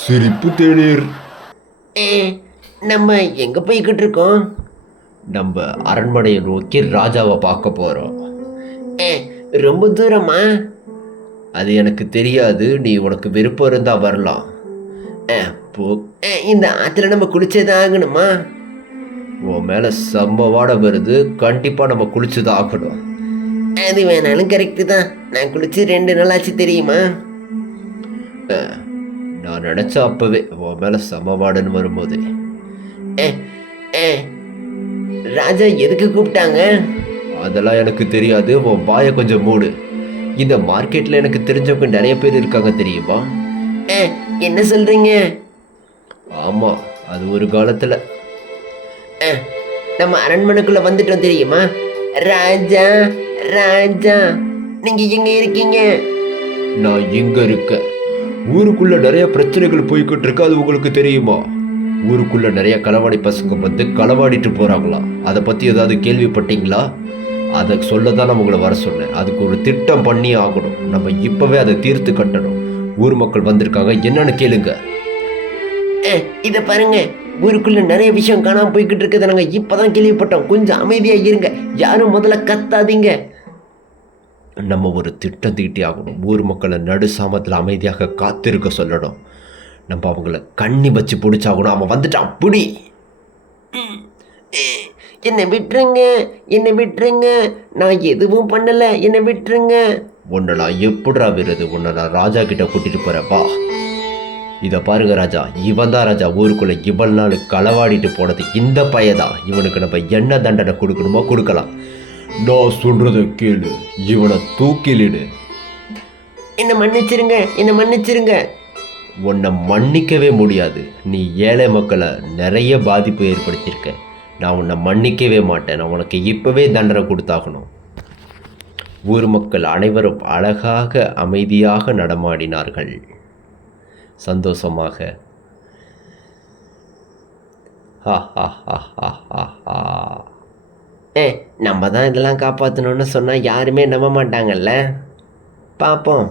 சிரிப்பு தேநீர். ஏ, நம்ம எங்கே போய்கிட்டு இருக்கோம்? நம்ம அரண்மனையை நோக்கி ராஜாவை பார்க்க போகிறோம். ஏ, ரொம்ப தூரமா? அது எனக்கு தெரியாது, நீ உனக்கு விருப்பம் இருந்தால் வரலாம். ஏ, போ. இந்த ஆற்றுல நம்ம குளிச்சதான் ஆகணுமா? உன் மேலே செம்ம வாடை வருது, கண்டிப்பாக நம்ம குளிச்சு தான் ஆகணும். அது வேணாலும் கரெக்டு தான். நான் குளிச்சு 2 நாள் ஆச்சு தெரியுமா? நான் நினச்ச அப்பவே உன் மேலே செம்ம வாடைன்னு வரும்போது. ஏ, ஏ, ராஜா எதுக்கு கூப்பிட்டாங்க? அதெல்லாம் எனக்கு தெரியாது, உன் வாயை கொஞ்சம் மூடு. இந்த மார்க்கெட்டில் எனக்கு தெரிஞ்சவங்க நிறைய பேர் இருக்காங்க தெரியுமா? ஏ, என்ன சொல்கிறீங்க? ஆமாம், அது ஒரு காலத்தில். நம்ம அரண்மனைக்குள்ளே வந்துட்டோம் தெரியுமா? ராஜா, ராஜா, நீங்கள் எங்கே இருக்கீங்க? நான் இங்கே இருக்கேன். ஊருக்குள்ளே நிறைய பிரச்சனைகள் போய்கிட்டு இருக்கு, அது உங்களுக்கு தெரியுமா? ஊருக்குள்ளே நிறைய களவாடி பசங்க வந்து களவாடிட்டு போகிறாங்களாம். அதை பற்றி ஏதாவது கேள்விப்பட்டீங்களா? அதை சொல்ல தான் நான் உங்களை வர சொன்னேன். அதுக்கு ஒரு திட்டம் பண்ணி ஆகணும். நம்ம இப்போவே அதை தீர்த்து கட்டணும். ஊர் மக்கள் வந்திருக்காங்க, என்னன்னு கேளுங்க. இதை பாருங்க, ஊருக்குள்ள நிறைய விஷயம் காணாமல் போய்கிட்டு இருக்கிறத நாங்கள் இப்போதான் கேள்விப்பட்டோம். கொஞ்சம் அமைதியாக இருங்க, யாரும் முதல்ல கத்தாதீங்க. நம்ம ஒரு திட்டம் தீட்டி ஆகணும். ஊர் மக்களை நடு சாமத்தில் அமைதியாக காத்திருக்க சொல்லணும். நம்ம அவங்கள கண்ணி வச்சு பிடிச்சாகணும். அவன் வந்துட்டான், பிடி. என்னை விட்டுருங்க, என்னை விட்டுருங்க, நான் எதுவும் பண்ணலை, என்னை விட்டுருங்க. உன்னை நான் எப்படிரா விருது? உன்னை நான் ராஜா கிட்ட கூட்டிட்டு போறேப்பா. இதை பாருங்க ராஜா, இவன் தான் ராஜா. ஊருக்குள்ள இவ்வளவு நாள் களவாடிட்டு போனது இந்த பையதான். இவனுக்கு நம்ம என்ன தண்டனை கொடுக்கணுமோ கொடுக்கலாம். நான் சொல்றத கேளு, இவனை தூக்கிலிடு. என்னை மன்னிச்சிருங்க, என்னை மன்னிச்சிருங்க. உன்னை மன்னிக்கவே முடியாது. நீ ஏழை மக்களை நிறைய பாதிப்பு ஏற்படுத்தியிருக்க. நான் உன்னை மன்னிக்கவே மாட்டேன். நான் உனக்கு இப்போவே தண்டனை கொடுத்தாகணும். ஊர் மக்கள் அனைவரும் அழகாக அமைதியாக நடமாடினார்கள், சந்தோஷமாக. நம்ம தான் இதெல்லாம் காப்பாற்றணும்னு சொன்னால் யாருமே நம்ப மாட்டாங்கல்ல. பார்ப்போம்.